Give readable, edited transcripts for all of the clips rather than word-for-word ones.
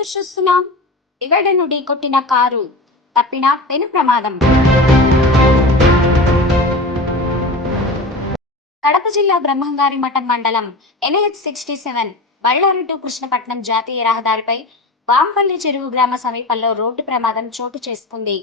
News చూస్తున్నాం. డివైడర్ను ఢీకొట్టిన car తప్పిన పెను ప్రమాదం. కడప జిల్లా బ్రహ్మంగారి మఠం మండలం NH-67 బళ్ళారి టు కృష్ణపట్నం జాతీయ రహదారిపై వాంపల్లి చెరువు గ్రామ సమీపంలో రోడ్డు ప్రమాదం చోటు చేసుకుంది.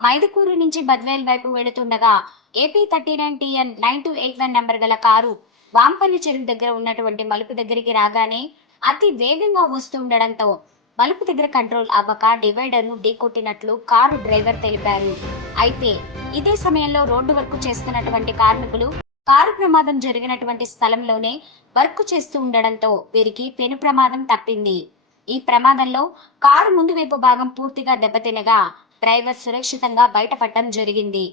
మైదుకూరు నుంచి బద్వేల్ వైపు వెళుతుండగా AP39TN 9281 నంబర్ గల కారు వాంపల్లి చెరువు దగ్గర ఉన్నటువంటి మలుపు దగ్గరికి రాగానే అతి వేగంగా వస్తుండడంతో మలుపు దగ్గర కంట్రోల్ అవ్వక డివైడర్ను ఢీకొట్టినట్లు కారు డ్రైవర్ తెలిపారు. అయితే ఇదే సమయంలో రోడ్డు వర్క్ చేస్తున్నటువంటి కార్మికులు కారు ప్రమాదం జరిగినటువంటి స్థలంలోనే వర్క్ చేస్తూ ఉండడంతో వీరికి పెను ప్రమాదం తప్పింది. ఈ ప్రమాదంలో కారు ముందు వైపు భాగం పూర్తిగా దెబ్బతినగా డ్రైవర్ సురక్షితంగా బయటపడటం జరిగింది.